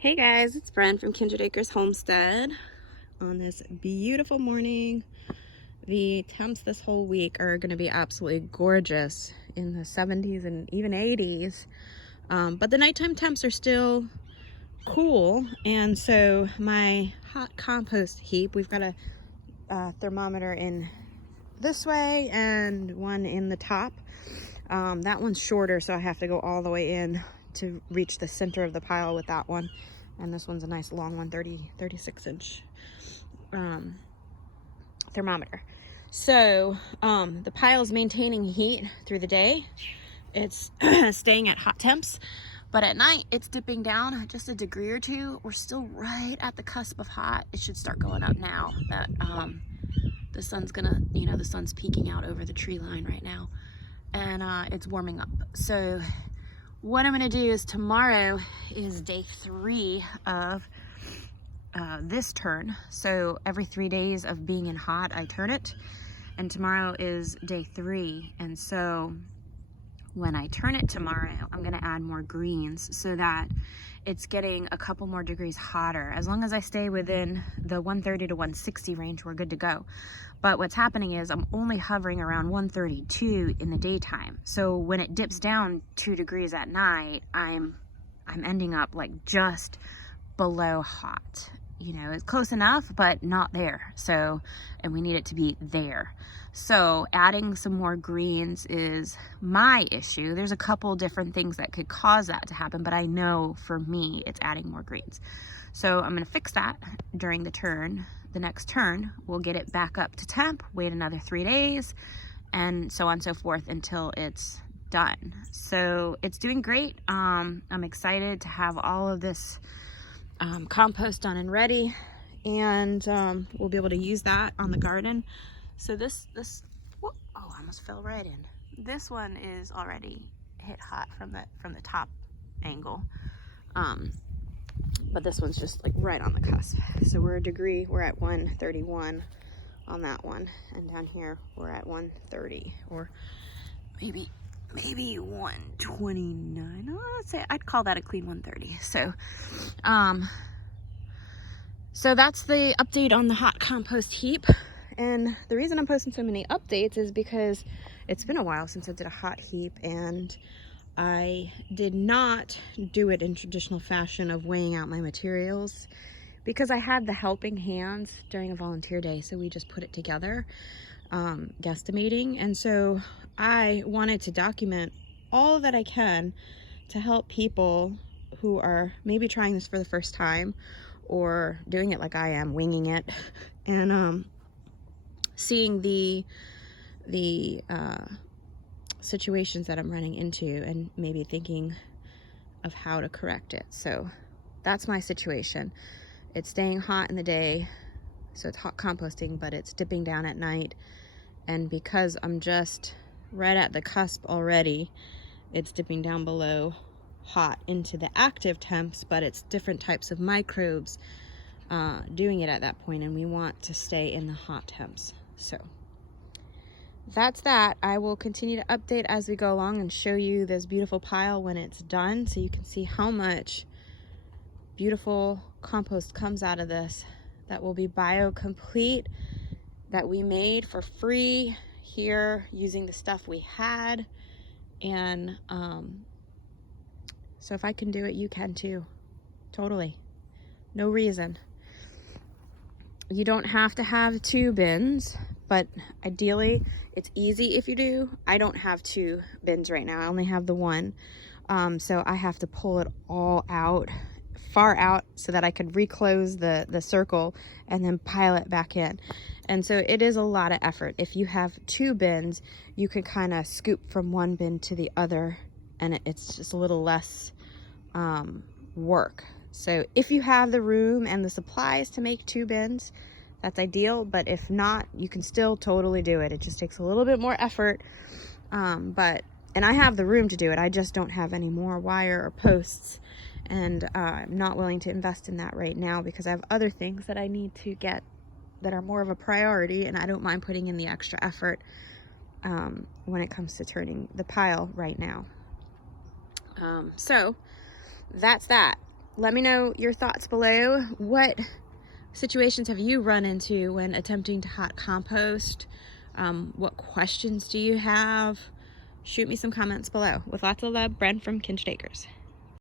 Hey guys, it's Bren from Kindred Acres Homestead. On this beautiful morning, the temps this whole week are going to be absolutely gorgeous in the 70s and even 80s. But the nighttime temps are still cool, and so my hot compost heap, we've got a thermometer in this way and one in the top. That one's shorter, so I have to go all the way in to reach the center of the pile with that one. And this one's a nice long one, 36 inch thermometer. So the pile is maintaining heat through the day. It's staying at hot temps, but at night it's dipping down just a degree or two. We're still right at the cusp of hot. It should start going up now that the sun's gonna, the sun's peeking out over the tree line right now, and it's warming up. So what I'm gonna do is tomorrow is day 3 of this turn. So every 3 days of being in hot, I turn it, and tomorrow is day 3. And so when I turn it tomorrow, I'm gonna add more greens so that it's getting a couple more degrees hotter. As long as I stay within the 130 to 160 range, we're good to go. But what's happening is I'm only hovering around 132 in the daytime. So when it dips down 2 degrees at night, I'm ending up like just below hot. It's close enough, but not there. So, and we need it to be there. So adding some more greens is my issue. There's a couple different things that could cause that to happen, but I know for me, it's adding more greens. So I'm gonna fix that during the turn. The next turn, we'll get it back up to temp, wait another 3 days, and so on and so forth until it's done. So it's doing great. I'm excited to have all of this compost done and ready, and we'll be able to use that on the garden. So this whoop, oh, I almost fell right in. This one is already hit hot from the top angle, but this one's just like right on the cusp. So we're at 131 on that one, and down here we're at 130, or maybe 129. Oh, let's say I'd call that a clean 130. So that's the update on the hot compost heap. And the reason I'm posting so many updates is because it's been a while since I did a hot heap, and I did not do it in traditional fashion of weighing out my materials because I had the helping hands during a volunteer day. So we just put it together, guesstimating. And so I wanted to document all that I can to help people who are maybe trying this for the first time or doing it like I am, winging it, and seeing the situations that I'm running into and maybe thinking of how to correct it. So that's my situation. It's staying hot in the day, so it's hot composting, but it's dipping down at night. And because I'm just right at the cusp already, it's dipping down below hot into the active temps, but it's different types of microbes doing it at that point, and we want to stay in the hot temps. So that's that. I will continue to update as we go along and show you this beautiful pile when it's done, so you can see how much beautiful compost comes out of this that will be biocomplete, that we made for free here using the stuff we had. And so if I can do it, you can too. Totally. No reason. You don't have to have 2 bins, but ideally it's easy if you do. I don't have 2 bins right now. I only have the one. So I have to pull it all out, far out, so that I could reclose the circle and then pile it back in. And so it is a lot of effort. If you have 2 bins, you can kind of scoop from one bin to the other, and it's just a little less work. So if you have the room and the supplies to make 2 bins, that's ideal. But if not, you can still totally do it. It just takes a little bit more effort. And I have the room to do it. I just don't have any more wire or posts. And I'm not willing to invest in that right now because I have other things that I need to get that are more of a priority, and I don't mind putting in the extra effort when it comes to turning the pile right now. So that's that. let me know your thoughts below. What situations have you run into when attempting to hot compost? What questions do you have? Shoot me some comments below. With lots of love, Bren from Kindred Acres.